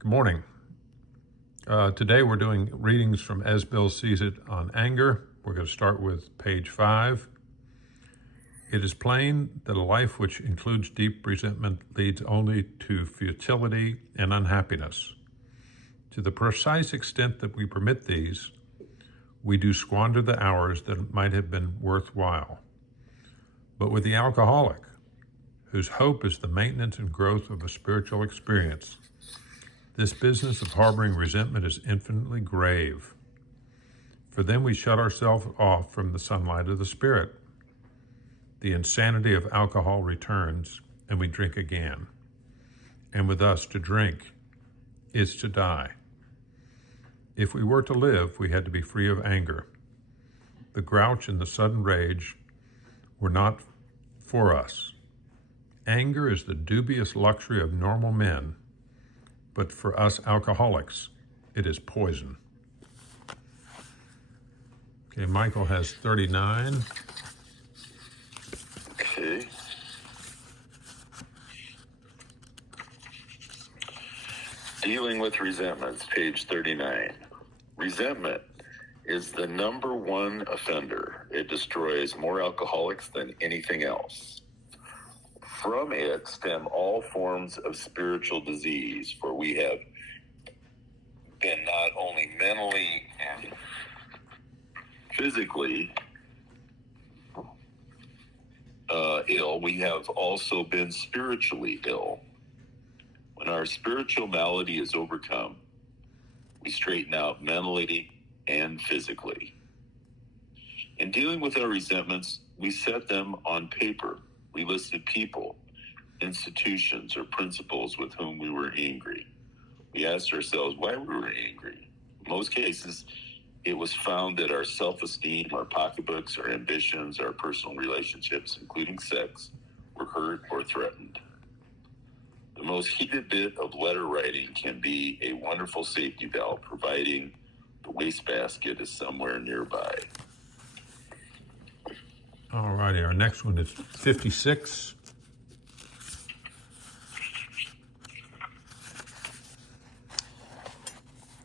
Good morning. Today we're doing readings from As Bill Sees It on Anger. We're going to start with page 5. It is plain that a life which includes deep resentment leads only to futility and unhappiness. To the precise extent that we permit these, we do squander the hours that might have been worthwhile. But with the alcoholic, whose hope is the maintenance and growth of a spiritual experience, this business of harboring resentment is infinitely grave. For then we shut ourselves off from the sunlight of the Spirit. The insanity of alcohol returns, and we drink again. And with us, to drink is to die. If we were to live, we had to be free of anger. The grouch and the sudden rage were not for us. Anger is the dubious luxury of normal men, but for us alcoholics, it is poison. Okay, Michael has 39. Okay. Dealing with resentments, page 39. Resentment is the number one offender. It destroys more alcoholics than anything else. From it stem all forms of spiritual disease, for we have been not only mentally and physically ill, we have also been spiritually ill. When our spiritual malady is overcome, we straighten out mentally and physically. In dealing with our resentments, we set them on paper. We listed people, institutions, or principles with whom we were angry. We asked ourselves why we were angry. In most cases, it was found that our self-esteem, our pocketbooks, our ambitions, our personal relationships, including sex, were hurt or threatened. The most heated bit of letter writing can be a wonderful safety valve, providing the wastebasket is somewhere nearby. All righty, our next one is 56.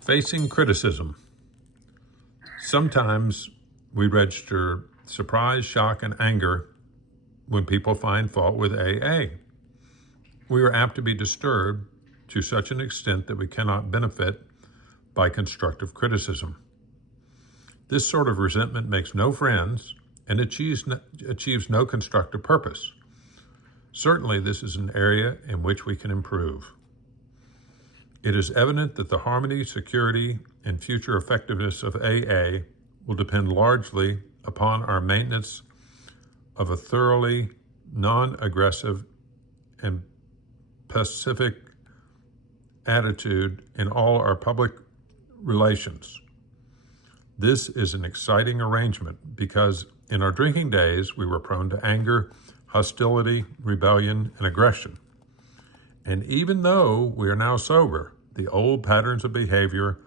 Facing criticism. Sometimes we register surprise, shock, and anger when people find fault with AA. We are apt to be disturbed to such an extent that we cannot benefit by constructive criticism. This sort of resentment makes no friends and achieves no constructive purpose. Certainly, this is an area in which we can improve. It is evident that the harmony, security, and future effectiveness of AA will depend largely upon our maintenance of a thoroughly non-aggressive and pacific attitude in all our public relations. This is an exciting arrangement because in our drinking days, we were prone to anger, hostility, rebellion, and aggression. And even though we are now sober, the old patterns of behavior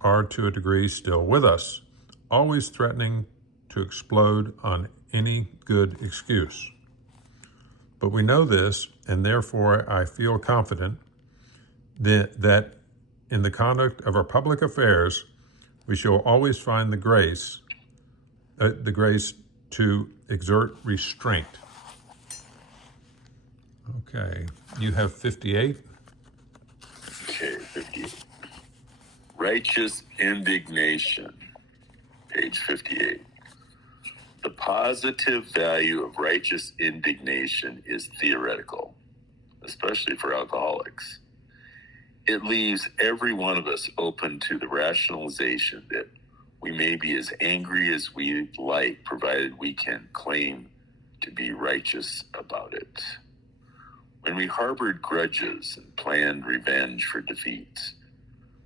are to a degree still with us, always threatening to explode on any good excuse. But we know this, and therefore I feel confident that in the conduct of our public affairs, we shall always find the grace to exert restraint. Okay, you have 58. Okay, 58. Righteous indignation, page 58. The positive value of righteous indignation is theoretical, especially for alcoholics. It leaves every one of us open to the rationalization that we may be as angry as we like, provided we can claim to be righteous about it. When we harbored grudges and planned revenge for defeats,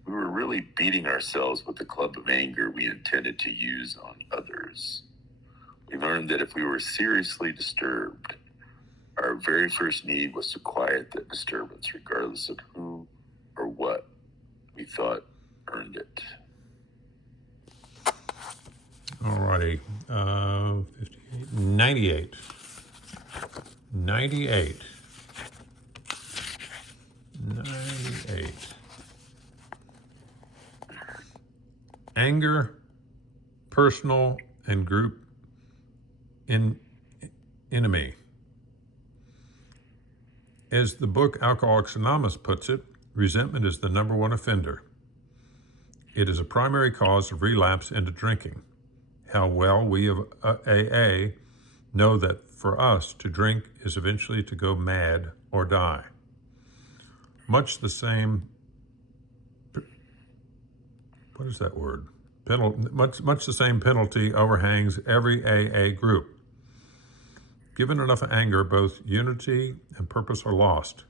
we were really beating ourselves with the club of anger we intended to use on others. We learned that if we were seriously disturbed, our very first need was to quiet that disturbance, regardless of who or what we thought earned it. All righty, 58, 98. 98. 98. Anger, personal and group enemy. As the book Alcoholics Anonymous puts it, resentment is the number one offender. It is a primary cause of relapse into drinking. How well we of AA know that for us to drink is eventually to go mad or die. Much the same, what is that word? Much the same penalty overhangs every AA group. Given enough anger, both unity and purpose are lost.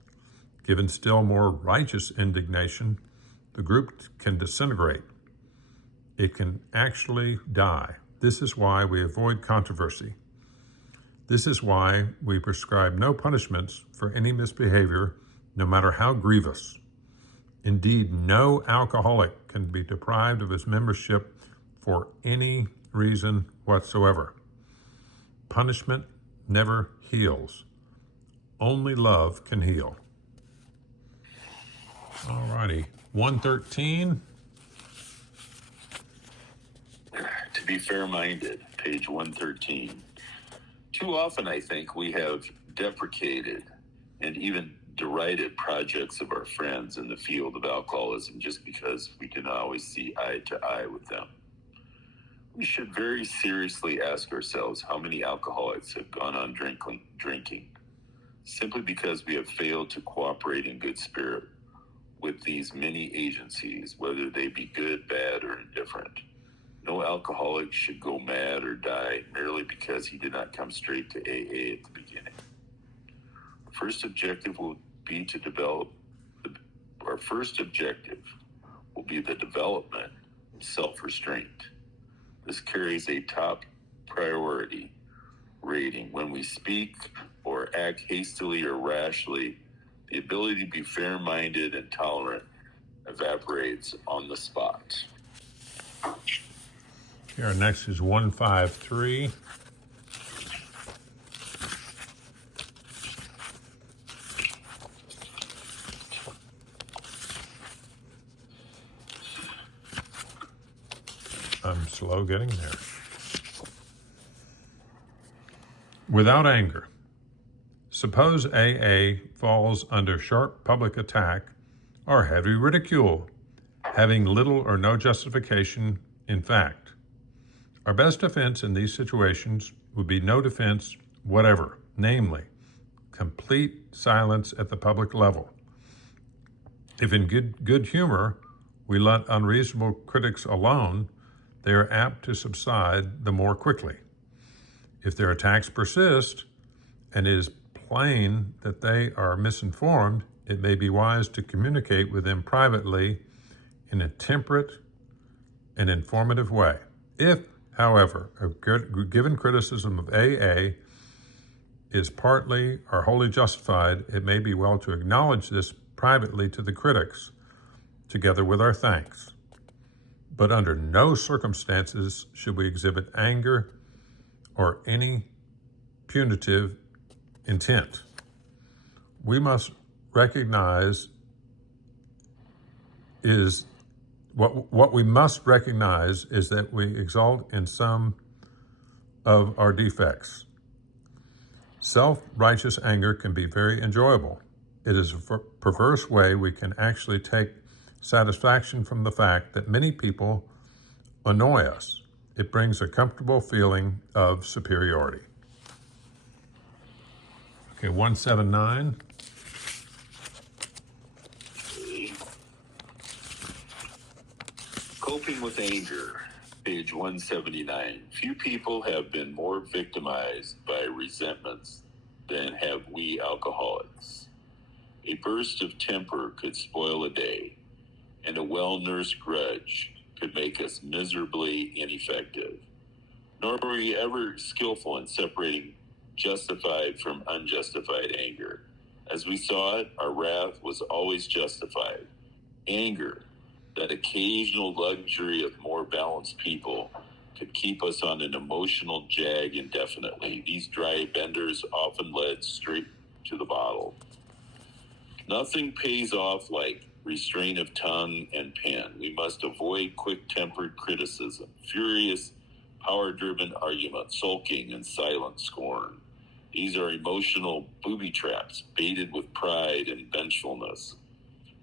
Given still more righteous indignation, the group can disintegrate. It can actually die. This is why we avoid controversy. This is why we prescribe no punishments for any misbehavior, no matter how grievous. Indeed, no alcoholic can be deprived of his membership for any reason whatsoever. Punishment never heals. Only love can heal. All righty, 113. To be fair-minded, page 113. Too often, I think, we have deprecated and even derided projects of our friends in the field of alcoholism just because we can always see eye to eye with them. We should very seriously ask ourselves how many alcoholics have gone on drinking simply because we have failed to cooperate in good spirit with these many agencies, whether they be good, bad, or indifferent. No alcoholic should go mad or die merely because he did not come straight to AA at the beginning. Our first objective will be the development of self-restraint. This carries a top priority rating. When we speak or act hastily or rashly, the ability to be fair-minded and tolerant evaporates on the spot. Here, next is 153. I'm slow getting there. Without anger. Suppose AA falls under sharp public attack or heavy ridicule, having little or no justification in fact. Our best defense in these situations would be no defense whatever, namely, complete silence at the public level. If in good humor we let unreasonable critics alone, they are apt to subside the more quickly. If their attacks persist, and it is plain that they are misinformed, it may be wise to communicate with them privately in a temperate and informative way. If, however, a given criticism of AA is partly or wholly justified, it may be well to acknowledge this privately to the critics, together with our thanks. But under no circumstances should we exhibit anger or any punitive intent. We must recognize what we must recognize is that we exalt in some of our defects. Self-righteous anger can be very enjoyable. It is a perverse way we can actually take satisfaction from the fact that many people annoy us. It brings a comfortable feeling of superiority. Okay, 179. Coping with anger, page 179. Few people have been more victimized by resentments than have we alcoholics. A burst of temper could spoil a day, and a well-nursed grudge could make us miserably ineffective. Nor were we ever skillful in separating justified from unjustified anger. As we saw it, our wrath was always justified. Anger, that occasional luxury of more balanced people, could keep us on an emotional jag indefinitely. These dry benders often led straight to the bottle. Nothing pays off like restraint of tongue and pen. We must avoid quick-tempered criticism, furious, power-driven argument, sulking, and silent scorn. These are emotional booby traps, baited with pride and vengefulness.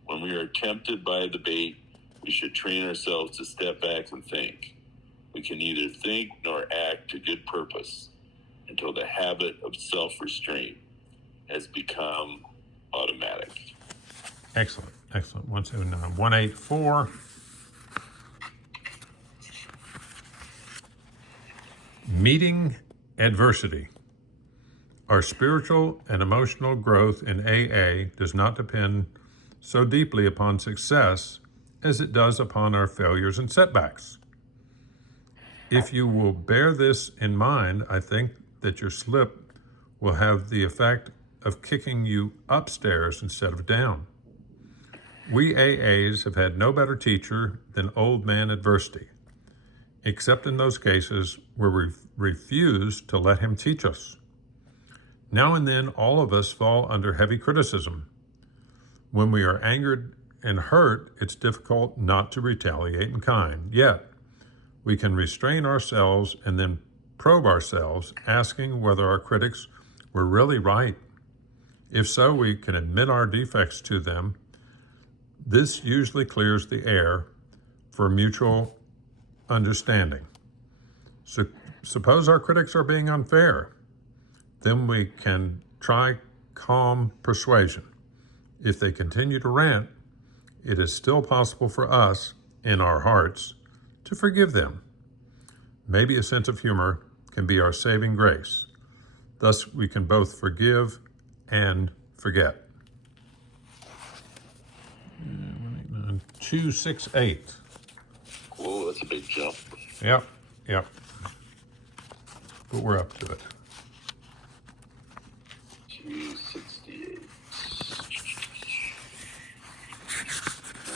When we are tempted by the bait, we should train ourselves to step back and think. We can neither think nor act to good purpose until the habit of self-restraint has become automatic. Excellent. 179. 184. Meeting adversity. Our spiritual and emotional growth in AA does not depend so deeply upon success as it does upon our failures and setbacks. If you will bear this in mind, I think that your slip will have the effect of kicking you upstairs instead of down. We AAs have had no better teacher than old man adversity, except in those cases where we refuse to let him teach us. Now and then, all of us fall under heavy criticism. When we are angered and hurt, it's difficult not to retaliate in kind. Yet, we can restrain ourselves and then probe ourselves, asking whether our critics were really right. If so, we can admit our defects to them. This usually clears the air for mutual understanding. So, suppose our critics are being unfair. Then we can try calm persuasion. If they continue to rant, it is still possible for us, in our hearts, to forgive them. Maybe a sense of humor can be our saving grace. Thus, we can both forgive and forget. 268. Whoa, that's a big jump. Yep. But we're up to it. 268.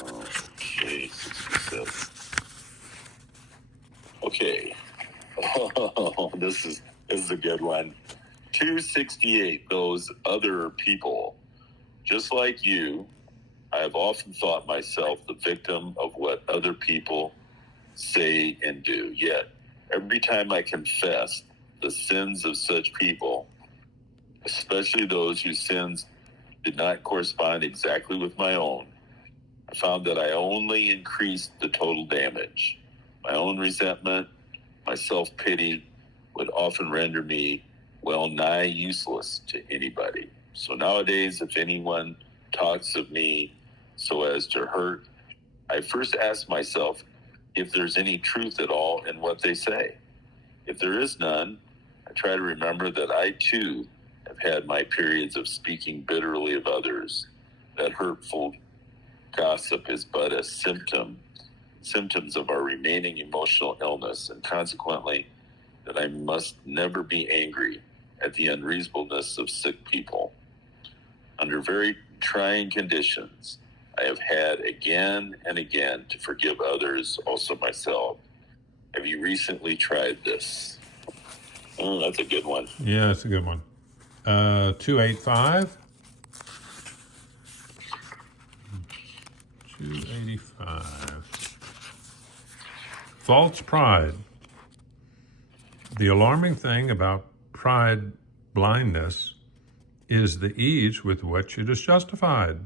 Okay, 67. Okay. Oh, this is a good one. 268. Those other people. Just like you, I have often thought myself the victim of what other people say and do. Yet, every time I confess the sins of such people, especially those whose sins did not correspond exactly with my own, I found that I only increased the total damage. My own resentment, my self-pity would often render me well nigh useless to anybody. So nowadays, if anyone talks of me so as to hurt, I first ask myself if there's any truth at all in what they say. If there is none, I try to remember that I too have had my periods of speaking bitterly of others. That hurtful gossip is but a symptoms of our remaining emotional illness, and consequently that I must never be angry at the unreasonableness of sick people. Under very trying conditions, I have had again and again to forgive others, also myself. Have you recently tried this? Oh, that's a good one. Yeah, that's a good one. 285. 285. False pride. The alarming thing about pride blindness is the ease with which it is justified.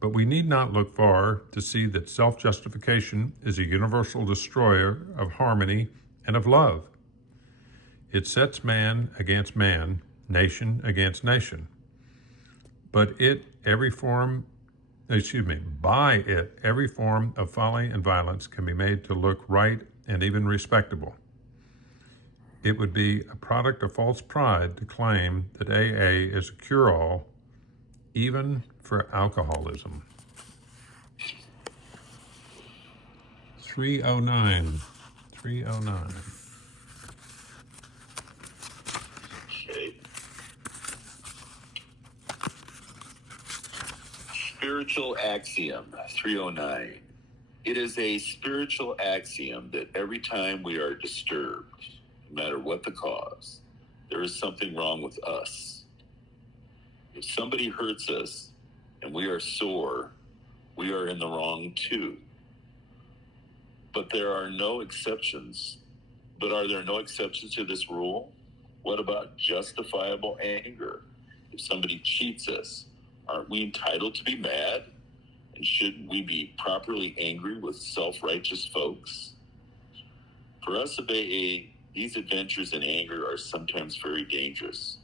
But we need not look far to see that self-justification is a universal destroyer of harmony and of love. It sets man against man, nation against nation. By it, every form of folly and violence can be made to look right and even respectable. It would be a product of false pride to claim that AA is a cure-all, even for alcoholism. 309. Okay. Spiritual axiom, 309. It is a spiritual axiom that every time we are disturbed, no matter what the cause, there is something wrong with us. If somebody hurts us and we are sore, we are in the wrong too. But there are no exceptions. But are there no exceptions to this rule? What about justifiable anger? If somebody cheats us, aren't we entitled to be mad? And shouldn't we be properly angry with self-righteous folks? For us of AA, these adventures in anger are sometimes very dangerous.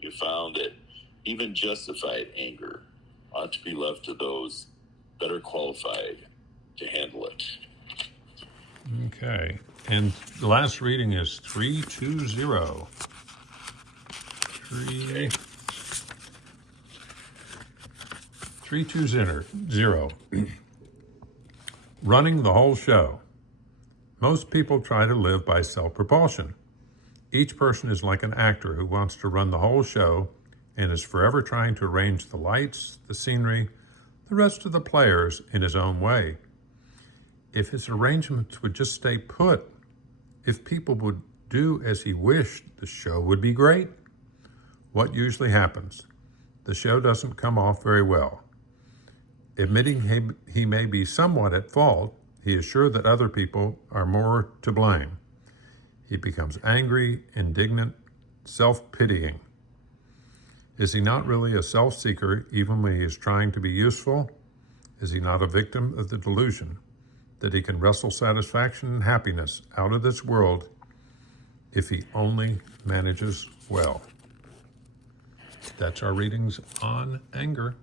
You found that even justified anger ought to be left to those better qualified to handle it. Okay. And the last reading is 320. Okay. 320. Running the whole show. Most people try to live by self-propulsion. Each person is like an actor who wants to run the whole show and is forever trying to arrange the lights, the scenery, the rest of the players in his own way. If his arrangements would just stay put, if people would do as he wished, the show would be great. What usually happens? The show doesn't come off very well. Admitting he may be somewhat at fault, he is sure that other people are more to blame. He becomes angry, indignant, self-pitying. Is he not really a self-seeker even when he is trying to be useful? Is he not a victim of the delusion that he can wrestle satisfaction and happiness out of this world if he only manages well? That's our readings on anger.